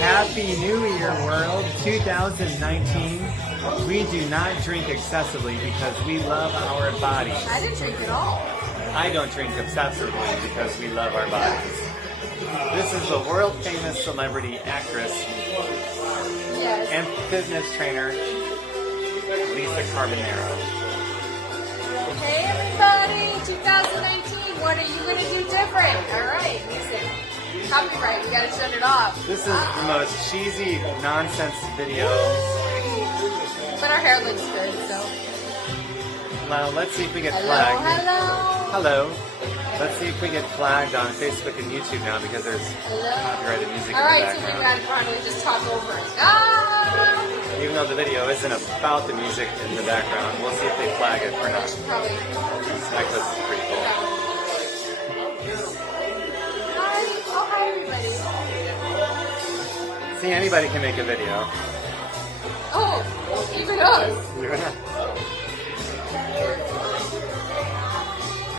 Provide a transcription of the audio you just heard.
Happy New Year, world, 2019. We do not drink excessively because we love our bodies. I didn't drink at all. I don't drink obsessively because we love our bodies. This is the world famous celebrity actress Yes. and fitness trainer, Lisa Carbonero. Hey everybody, 2019, what are you going to do different? Alright, listen. Copyright, we got to shut it off. This is the most cheesy nonsense video. But our hair looks good, so. Well, let's see if we get Hello, flagged. hello. Hello. Let's see if we get flagged on Facebook and YouTube now because there's Hello. copyrighted music Alright, in so the we background. got to probably just talk over it. Ah! Even though the video isn't about the music in the background, we'll see if they flag it or I not. should probably. This necklace is pretty cool. Hi. Oh, hi everybody. See, anybody can make a video. Oh, even us. Yeah.